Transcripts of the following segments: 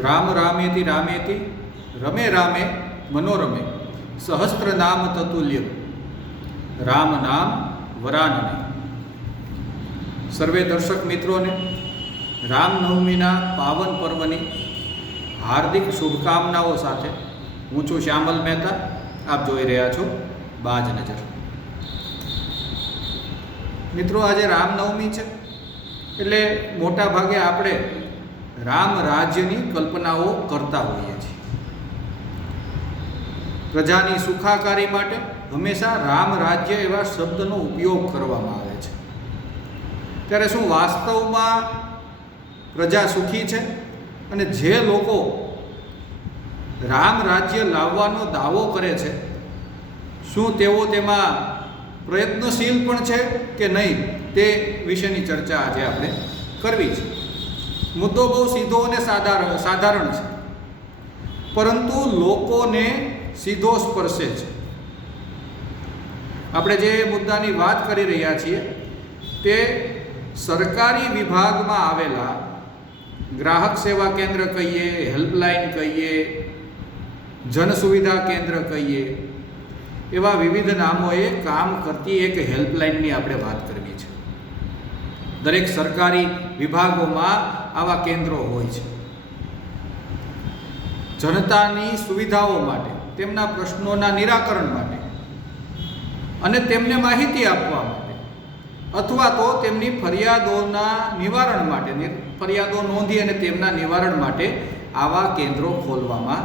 રામ રામેતિ રામેતિ રમે રામે મનોરમે સહસ્ત્ર નામ તતુલ્ય રામ નામ વરાનને. સર્વે દર્શક મિત્રોને રામનવમીના પાવન પર્વની હાર્દિક શુભકામનાઓ સાથે હું છું શ્યામલ મહેતા. આપ જોઈ રહ્યા છો બાજ નજર. મિત્રો, આજે રામનવમી છે એટલે મોટા ભાગે આપણે રામ રાજ્યની કલ્પનાઓ કરતા હોઈએ છીએ. પ્રજાની સુખાકારી માટે હંમેશા રામ રાજ્ય એવા શબ્દનો ઉપયોગ કરવામાં આવે છે. ત્યારે શું વાસ્તવમાં પ્રજા સુખી છે? અને જે લોકો રામ રાજ્ય લાવવાનો દાવો કરે છે, શું તેઓ તેમાં પ્રયત્નશીલ પણ છે કે નહીં, તે વિશેની ચર્ચા આજે આપણે કરવી છે. મુદ્દો બહુ સીધો અને સાધારણ છે, પરંતુ લોકોને સીધો સ્પર્શે છે. આપણે જે મુદ્દાની વાત કરી રહ્યા છીએ તે સરકારી વિભાગમાં આવેલા ગ્રાહક સેવા કેન્દ્ર કહીએ, હેલ્પલાઇન કહીએ, જન સુવિધા કેન્દ્ર કહીએ, એવા વિવિધ નામોએ કામ કરતી એક હેલ્પલાઇનની આપણે વાત કરવી છે. દરેક સરકારી વિભાગોમાં આવા કેન્દ્રો હોય છે. જનતાની સુવિધાઓ માટે, તેમના પ્રશ્નોના નિરાકરણ માટે અને તેમને માહિતી આપવા માટે, અથવા તો તેમની ફરિયાદોના નિવારણ માટે, ફરિયાદો નોંધી અને તેમના નિવારણ માટે આવા કેન્દ્રો ખોલવામાં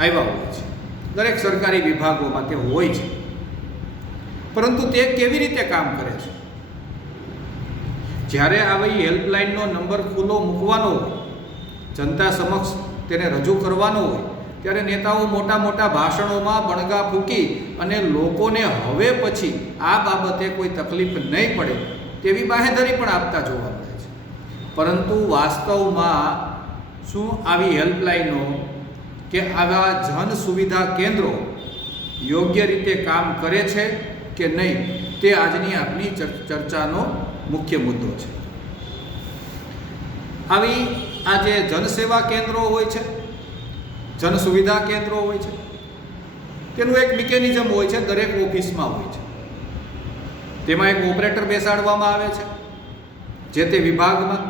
આવ્યા હોય છે. દરેક સરકારી વિભાગોમાં તે હોય છે. પરંતુ તે કેવી રીતે કામ કરે છે? જ્યારે આવી હેલ્પલાઇનનો નંબર ખુલ્લો મૂકવાનો હોય, જનતા સમક્ષ તેને રજૂ કરવાનો હોય, ત્યારે નેતાઓ મોટા મોટા ભાષણોમાં બણગા ફૂંકી અને લોકોને હવે પછી આ બાબતે કોઈ તકલીફ નહીં પડે તેવી બાહેધરી પણ આપતા જોવા મળે છે. પરંતુ વાસ્તવમાં શું આવી હેલ્પલાઇનો કે આવા જન સુવિધા કેન્દ્રો યોગ્ય રીતે કામ કરે છે કે નહીં, તે આજની આપણી ચર્ચાનો મુખ્ય મુદ્દો છે. આવી આ જે જનસેવા કેન્દ્રો હોય છે, જન સુવિધા કેન્દ્રો હોય છે, તેનું એક મિકેનિઝમ હોય છે, દરેક ઓફિસમાં હોય છે. તેમાં એક ઓપરેટર બેસાડવામાં આવે છે જે તે વિભાગમાં.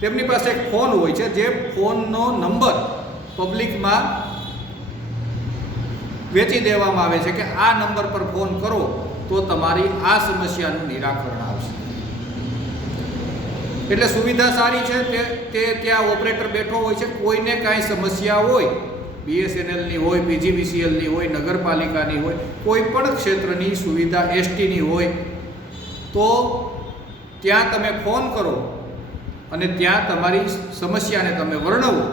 તેમની પાસે એક ફોન હોય છે, જે ફોનનો નંબર પબ્લિકમાં વેચી દેવામાં આવે છે કે આ નંબર પર ફોન કરો તો તમારી આ સમસ્યાનું નિરાકરણ આવશે. એટલે સુવિધા સારી છે. તે ત્યાં ઓપરેટર બેઠો હોય છે. કોઈને કાંઈ સમસ્યા હોય, BSNLની હોય, PGVCLની હોય, નગરપાલિકાની હોય, કોઈ પણ ક્ષેત્રની સુવિધા, STની હોય, તો ત્યાં તમે ફોન કરો અને ત્યાં તમારી સમસ્યાને તમે વર્ણવો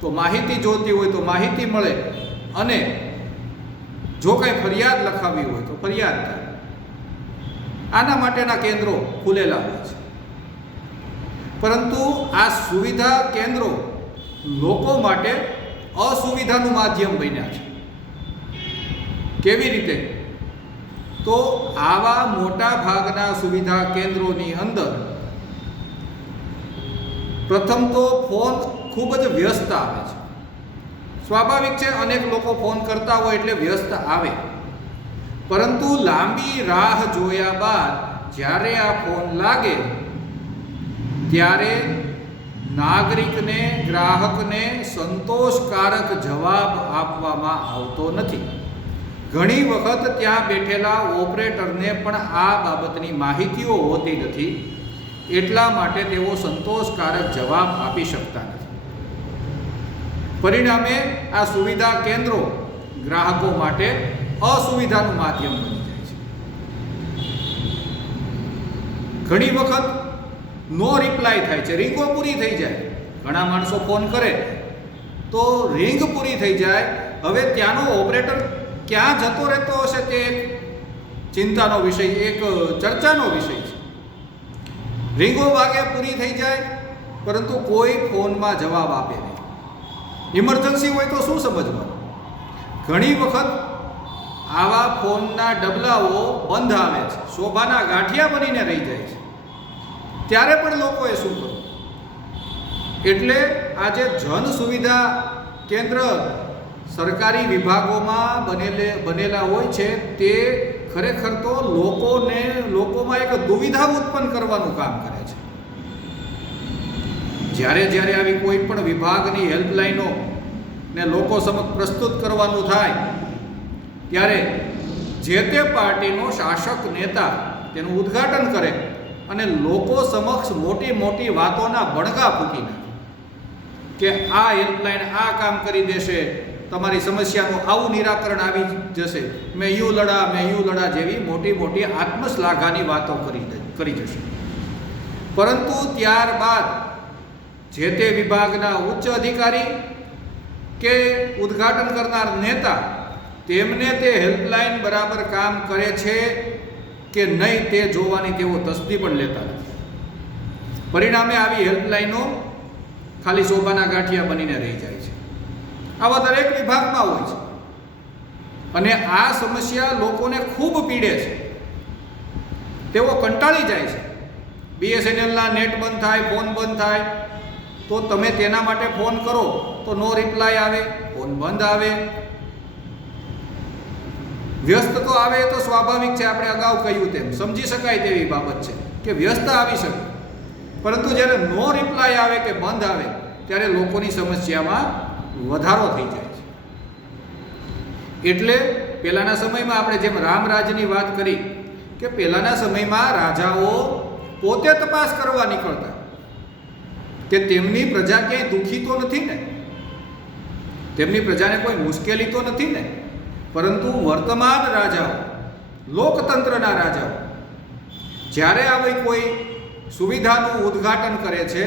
તો માહિતી જોતી હોય તો માહિતી મળે, અને જો કંઈ ફરિયાદ લખાવી હોય તો ફરિયાદ થાય. આના માટેના કેન્દ્રો ખુલેલા હોય છે. પરંતુ આ સુવિધા કેન્દ્રો લોકો માટે અસુવિધાનું માધ્યમ બન્યા છે. કેવી રીતે? તો આવા મોટા ભાગના સુવિધા કેન્દ્રોની અંદર પ્રથમ તો ફોન ખૂબ જ વ્યસ્ત આવે છે. સ્વાભાવિક છે, અનેક લોકો ફોન કરતા હોય એટલે વ્યસ્ત આવે. પરંતુ લાંબી રાહ જોયા બાદ જ્યારે આ ફોન લાગે ત્યારે નાગરિકને, ગ્રાહકને સંતોષકારક જવાબ આપવામાં આવતો નથી. ઘણી વખત ત્યાં બેઠેલા ઓપરેટરને પણ આ બાબતની માહિતીઓ હોતી નથી, એટલા માટે તેઓ સંતોષકારક જવાબ આપી શકતા નથી. પરિણામે આ સુવિધા કેન્દ્રો ગ્રાહકો માટે અસુવિધાનું માધ્યમ બની જાય છે. ઘણી વખત નો રિપ્લાય થાય છે, રિંગો પૂરી થઈ જાય. ઘણા માણસો ફોન કરે તો રિંગ પૂરી થઈ જાય. હવે ત્યાંનો ઓપરેટર ક્યાં જતો રહેતો હશે તે એક ચિંતાનો વિષય, એક ચર્ચાનો વિષય છે. રિંગો વાગે પૂરી થઈ જાય પરંતુ કોઈ ફોનમાં જવાબ આપે નહીં. ઇમરજન્સી હોય તો શું સમજવાનું? ઘણી વખત આવા ફોનના ડબલાઓ બંધ આવે છે, શોભાના ગાંઠિયા બનીને રહી જાય છે. ત્યારે પણ લોકોએ શું કરવું? એટલે આજે જન સુવિધા કેન્દ્ર સરકારી વિભાગોમાં બનેલા હોય છે તે ખરેખર તો લોકોમાં એક દુવિધા ઉત્પન્ન કરવાનું કામ કરે છે. જ્યારે આવી કોઈ પણ વિભાગની હેલ્પલાઇનો ને લોકો સમક્ષ પ્રસ્તુત કરવાનું થાય ત્યારે જે તે પાર્ટીનો શાસક નેતા તેનું ઉદ્ઘાટન કરે અને લોકો સમક્ષ મોટી મોટી વાતોના બણગા ફૂંકી નાખે કે આ હેલ્પલાઇન આ કામ કરી દેશે, તમારી સમસ્યાનું આવું નિરાકરણ આવી જશે, મેં યુ લડા જેવી મોટી મોટી આત્મશ્લાઘાની વાતો કરી જશે. પરંતુ ત્યારબાદ જે તે વિભાગના ઉચ્ચ અધિકારી કે ઉદ્ઘાટન કરનાર નેતા તેમને તે હેલ્પલાઇન બરાબર કામ કરે છે કે નહીં તે જોવાની તેઓ તસ્દી પણ લેતા નથી. પરિણામે આવી હેલ્પલાઇનો ખાલી શોભાના ગાંઠિયા બનીને રહી જાય છે. આવા દરેક વિભાગમાં હોય છે અને આ સમસ્યા લોકોને ખૂબ પીડે છે. તેઓ કંટાળી જાય છે. BSNLના નેટ બંધ થાય, ફોન બંધ થાય તો તમે તેના માટે ફોન કરો તો નો રિપ્લાય આવે, ફોન બંધ આવે. વ્યસ્ત તો આવે તો સ્વાભાવિક છે, આપણે અગાઉ કહ્યું તેમ સમજી શકાય તેવી બાબત છે કે વ્યસ્ત આવી શકે, પરંતુ જ્યારે નો રિપ્લાય આવે કે બંધ આવે ત્યારે લોકોની સમસ્યામાં વધારો થઈ જાય છે. એટલે પહેલાંના સમયમાં આપણે જેમ રામરાજની વાત કરી કે પહેલાંના સમયમાં રાજાઓ પોતે તપાસ કરવા નીકળતા કે તેમની પ્રજા ક્યાંય દુઃખી તો નથી ને, તેમની પ્રજાને કોઈ મુશ્કેલી તો નથી ને. પરંતુ વર્તમાન રાજાઓ, લોકતંત્રના રાજાઓ જ્યારે આવી કોઈ સુવિધાનું ઉદ્ઘાટન કરે છે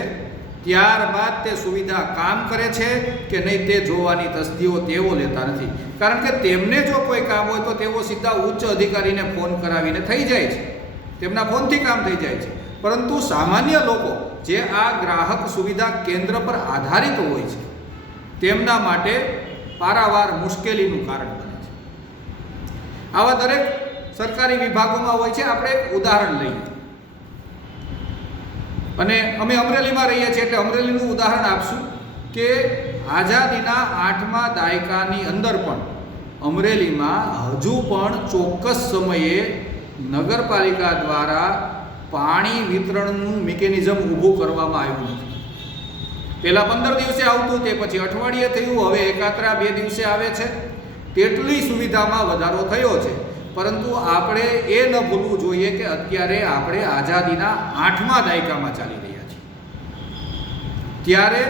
ત્યારબાદ તે સુવિધા કામ કરે છે કે નહીં તે જોવાની તસ્દીઓ તેઓ લેતા નથી. કારણ કે તેમને જો કોઈ કામ હોય તો તેઓ સીધા ઉચ્ચ અધિકારીને ફોન કરાવીને થઈ જાય છે, તેમના ફોનથી કામ થઈ જાય છે. પરંતુ સામાન્ય લોકો જે આ ગ્રાહક સુવિધા કેન્દ્ર પર આધારિત હોય છે તેમના માટે પારાવાર મુશ્કેલીનું કારણ બને છે. આવા દરેક સરકારી વિભાગોમાં હોય છે. આપણે એક ઉદાહરણ લઈએ અને અમે અમરેલીમાં રહીએ છીએ એટલે અમરેલીનું ઉદાહરણ આપશું કે આઝાદીના 8મા દાયકાની અંદર પણ અમરેલીમાં હજુ પણ ચોક્કસ સમયે નગરપાલિકા દ્વારા પાણી વિતરણનું મિકેનિઝમ ઊભું કરવામાં આવ્યું નથી. પહેલાં 15 દિવસે આવતું, તે પછી અઠવાડિયે થયું, હવે એકાત્રા 2 દિવસે આવે છે. તેટલી સુવિધામાં વધારો થયો છે. પરંતુ આપણે એ ન ભૂલવું જોઈએ કે અત્યારે આપણે આઝાદીના 8મા દાયકામાં ચાલી રહ્યા છીએ. ત્યારે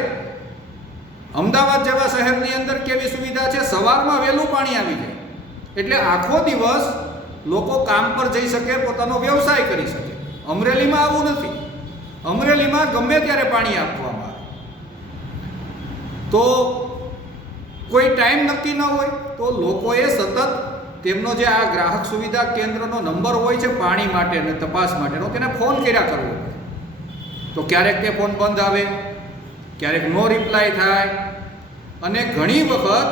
અમદાવાદ જેવા શહેરની અંદર કેવી સુવિધા છે, સવારમાં વહેલું પાણી આવી જાય એટલે આખો દિવસ લોકો કામ પર જઈ શકે, પોતાનો વ્યવસાય કરી શકે. અમરેલીમાં આવું નથી. અમરેલીમાં ગમે ત્યારે પાણી આપવામાં આવે. તો કોઈ ટાઈમ નક્કી ન હોય તો લોકોએ સતત તેમનો જે આ ગ્રાહક સુવિધા કેન્દ્રનો નંબર હોય છે પાણી માટે અને તપાસ માટેનો, તેને ફોન કર્યા કરવો પડે. તો ક્યારેક તે ફોન બંધ આવે, ક્યારેક નો રિપ્લાય થાય અને ઘણી વખત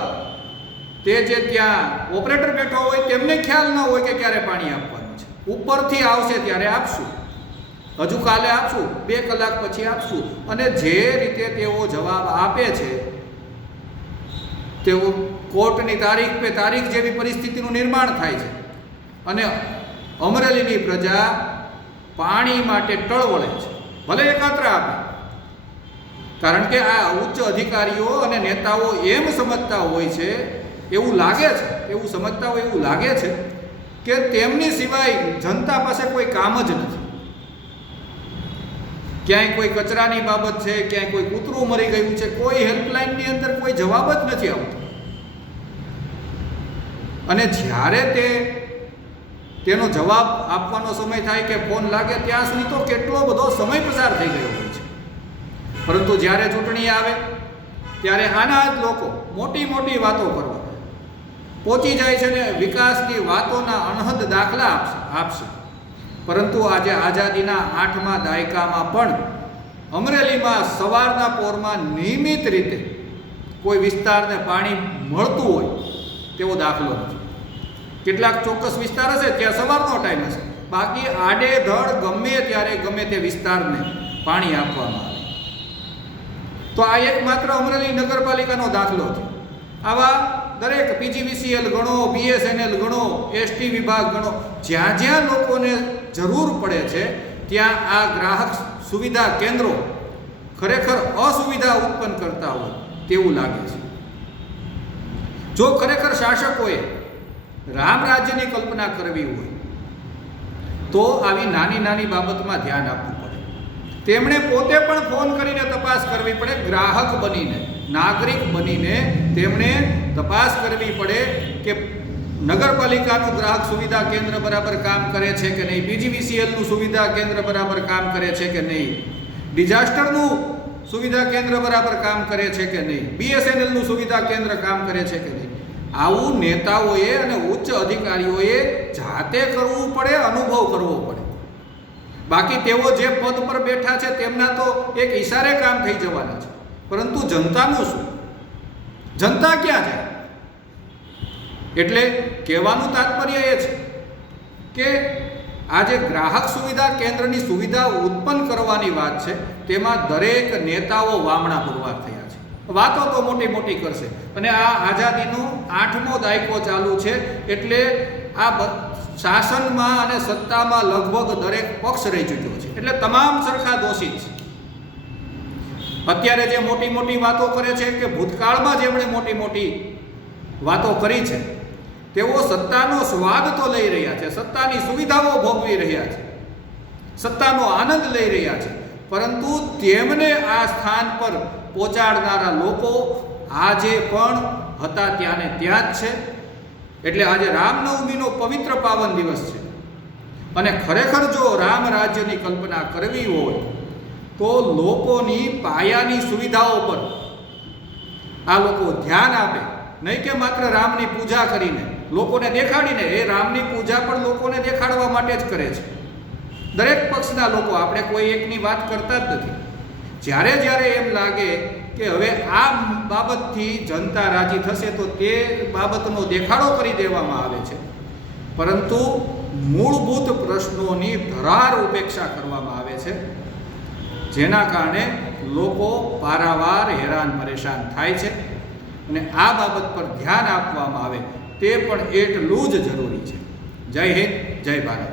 તે જે ત્યાં ઓપરેટર બેઠો હોય તેમને ખ્યાલ ન હોય કે ક્યારે પાણી આપવાનું છે. ઉપરથી આવશે ત્યારે આપશું, હજુ કાલે આપશું, 2 કલાક પછી આપશું. અને જે રીતે તેઓ જવાબ આપે છે તેઓ કોર્ટની તારીખ પે તારીખ જેવી પરિસ્થિતિનું નિર્માણ થાય છે અને અમરેલીની પ્રજા પાણી માટે ટળવળે છે. ભલે એકાત્રા આપે, કારણ કે આ ઉચ્ચ અધિકારીઓ અને નેતાઓ એમ સમજતા હોય છે, એવું લાગે છે, એવું સમજતા હોય એવું લાગે છે કે તેમની સિવાય જનતા પાસે કોઈ કામ જ નથી. ક્યાંય કોઈ કચરાની બાબત છે, ક્યાંય કોઈ કૂતરું મરી ગયું છે, કોઈ હેલ્પલાઇનની અંદર કોઈ જવાબ જ નથી આવતો. અને જ્યારે તેનો જવાબ આપવાનો સમય થાય કે ફોન લાગે ત્યાં સુધી તો કેટલો બધો સમય પસાર થઈ ગયો હોય છે. પરંતુ જ્યારે ચૂંટણી આવે ત્યારે આના જ લોકો મોટી મોટી વાતો કરવા પહોંચી જાય છે ને વિકાસની વાતોના અનહદ દાખલા આપશે. પરંતુ આજે આઝાદીના 8મા દાયકામાં પણ અમરેલીમાં સવારના પોરમાં નિયમિત રીતે કોઈ વિસ્તારને પાણી મળતું હોય તેવો દાખલો નથી. કેટલાક ચોક્કસ વિસ્તાર હશે ત્યાં સવારનો ટાઈમ હશે, બાકી આડેધડ ગમે ત્યારે ગમે તે વિસ્તારને પાણી આપવામાં આવે. તો આ એક માત્ર અમરેલી નગરપાલિકાનો દાખલો છે. આવા દરેક પીજીવીસીએલ ગણો, બીએસએનએલ ગણો, એસટી વિભાગ ગણો, જ્યાં જ્યાં લોકોને જરૂર પડે છે ત્યાં આ ગ્રાહક સુવિધા કેન્દ્રો ખરેખર અસુવિધા ઉત્પન્ન કરતા હોય તેવું લાગે છે. જો ખરેખર શાસકોએ રામ રાજ્યની કલ્પના કરવી હોય તો આવી નાની નાની બાબતમાં ધ્યાન આપવું પડે. તેમણે પોતે પણ ફોન કરીને તપાસ કરવી પડે. ગ્રાહક બનીને, નાગરિક બનીને તેમણે તપાસ કરવી પડે કે નગરપાલિકાનું ગ્રાહક સુવિધા કેન્દ્ર બરાબર કામ કરે છે કે નહીં, પીજીવીસીએલનું સુવિધા કેન્દ્ર બરાબર કામ કરે છે કે નહીં, ડિઝાસ્ટરનું સુવિધા કેન્દ્ર બરાબર કામ કરે છે કે નહીં, બીએસએનએલનું સુવિધા કેન્દ્ર કામ કરે છે કે નહીં. આવું નેતાઓએ અને ઉચ્ચ અધિકારીઓએ જાતે કરવું પડે, અનુભવ કરવો પડે. બાકી તેઓ જે પદ પર બેઠા છે તેમના તો એક ઈશારે કામ થઈ જવાના છે, પરંતુ જનતાનું શું? જનતા ક્યાં જાય? એટલે કહેવાનું તાત્પર્ય એ છે કે આજે ગ્રાહક સુવિધા કેન્દ્રની સુવિધા ઉત્પન્ન કરવાની વાત છે, તેમાં દરેક નેતાઓ વામણા પુરવાર થયા છે. વાતો તો મોટી મોટી કરશે, અને આ આઝાદીનો 8મો દાયકો ચાલુ છે, એટલે આ શાસનમાં અને સત્તામાં લગભગ દરેક પક્ષ રહી ચૂક્યો છે, એટલે તમામ સરખા દોષિત છે. અત્યારે જે મોટી મોટી વાતો કરે છે કે ભૂતકાળમાં જેમણે મોટી મોટી વાતો કરી છે તેઓ સત્તાનો સ્વાદ તો લઈ રહ્યા છે, સત્તાની સુવિધાઓ ભોગવી રહ્યા છે, સત્તાનો આનંદ લઈ રહ્યા છે, પરંતુ તેમને આ સ્થાન પર પહોંચાડનારા લોકો આજે પણ હતા ત્યાંને ત્યાં જ છે. એટલે આજે રામનવમીનો પવિત્ર પાવન દિવસ છે, અને ખરેખર જો રામ રાજ્યની કલ્પના કરવી હોય તો લોકોની પાયાની સુવિધાઓ પર આ લોકો ધ્યાન આપે. નહીં કે માત્ર રામની પૂજા કરીને, લોકોને દેખાડીને. એ રામની પૂજા પણ લોકોને દેખાડવા માટે જ કરે છે દરેક પક્ષના લોકો. આપણે કોઈ એકની વાત કરતા જ નથી. જ્યારે જ્યારે એમ લાગે કે હવે આ બાબતથી જનતા રાજી થશે તો તે બાબતનો દેખાડો કરી દેવામાં આવે છે, પરંતુ મૂળભૂત પ્રશ્નોની ધરાર ઉપેક્ષા કરવામાં આવે છે, જેના કારણે લોકો પારાવાર હેરાન પરેશાન થાય છે. અને આ બાબત પર ધ્યાન આપવામાં આવે તે પણ એટલું જ જરૂરી છે. જય હિન્દ, જય ભારત.